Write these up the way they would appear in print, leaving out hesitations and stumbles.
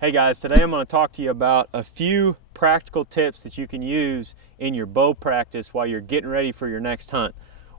Hey guys, today I'm going to talk to you about a few practical tips that you can use in your bow practice while you're getting ready for your next hunt.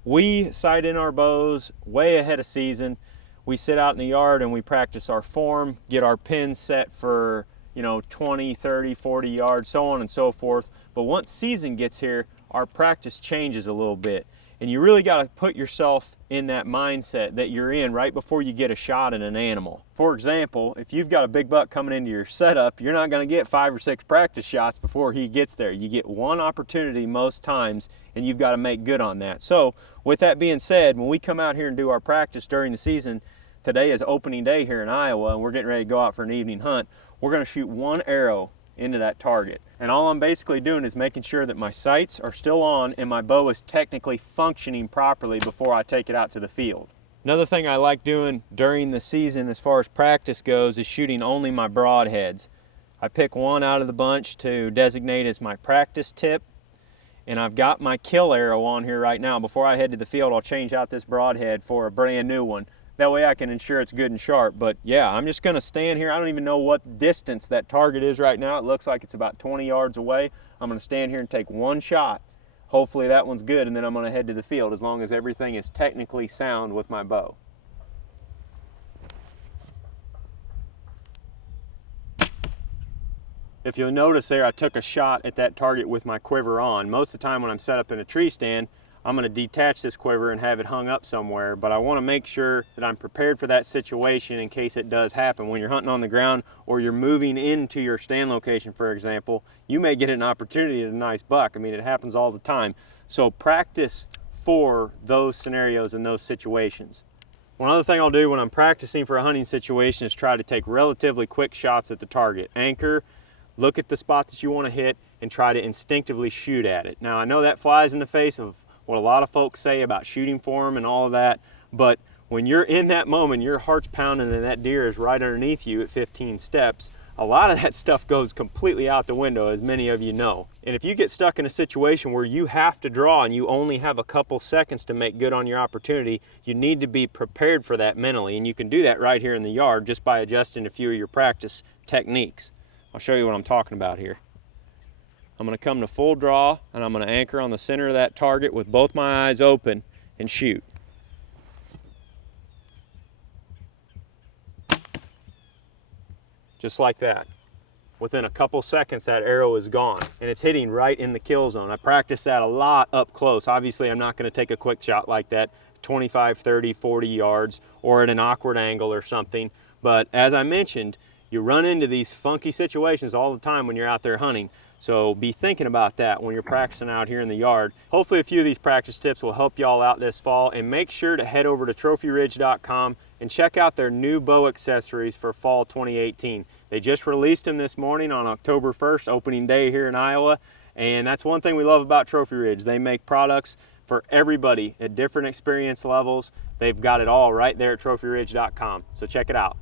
We sight in our bows way ahead of season. We sit out in the yard and we practice our form, get our pins set for 20, 30, 40 yards, so on and so forth. But once season gets here, our practice changes a little bit. And you really got to put yourself in that mindset that you're in right before you get a shot at an animal. For example, if you've got a big buck coming into your setup, you're not going to get 5 or 6 practice shots before he gets there. You get one opportunity most times, and you've got to make good on that. So with that being said, when we come out here and do our practice during the season, today is opening day here in Iowa, and we're getting ready to go out for an evening hunt. We're going to shoot one arrow into that target. And all I'm basically doing is making sure that my sights are still on and my bow is technically functioning properly before I take it out to the field. Another thing I like doing during the season as far as practice goes is shooting only my broadheads. I pick one out of the bunch to designate as my practice tip, and I've got my kill arrow on here right now. Before I head to the field, I'll change out this broadhead for a brand new one. That way I can ensure it's good and sharp. But yeah, I'm just gonna stand here. I don't even know what distance that target is right now. It looks like it's about 20 yards away. I'm gonna stand here and take one shot. Hopefully that one's good, and then I'm gonna head to the field as long as everything is technically sound with my bow. If you'll notice there, I took a shot at that target with my quiver on. Most of the time when I'm set up in a tree stand, I'm going to detach this quiver and have it hung up somewhere, but I want to make sure that I'm prepared for that situation in case it does happen. When you're hunting on the ground or you're moving into your stand location, for example, you may get an opportunity at a nice buck. I mean, it happens all the time. So practice for those scenarios and those situations. One other thing I'll do when I'm practicing for a hunting situation is try to take relatively quick shots at the target. Anchor, look at the spot that you want to hit, and try to instinctively shoot at it. Now, I know that flies in the face of what a lot of folks say about shooting form and all of that, but when you're in that moment, your heart's pounding and that deer is right underneath you at 15 steps, a lot of that stuff goes completely out the window, as many of you know. And if you get stuck in a situation where you have to draw and you only have a couple seconds to make good on your opportunity, you need to be prepared for that mentally, and you can do that right here in the yard just by adjusting a few of your practice techniques. I'll show you what I'm talking about here. I'm going to come to full draw, and I'm going to anchor on the center of that target with both my eyes open and shoot. Just like that. Within a couple seconds, that arrow is gone, and it's hitting right in the kill zone. I practice that a lot up close. Obviously, I'm not going to take a quick shot like that 25, 30, 40 yards or at an awkward angle or something. But as I mentioned, you run into these funky situations all the time when you're out there hunting. So be thinking about that when you're practicing out here in the yard. Hopefully a few of these practice tips will help y'all out this fall, and make sure to head over to trophyridge.com and check out their new bow accessories for fall 2018. They just released them this morning on October 1st, opening day here in Iowa. And that's one thing we love about Trophy Ridge. They make products for everybody at different experience levels. They've got it all right there at trophyridge.com. So check it out.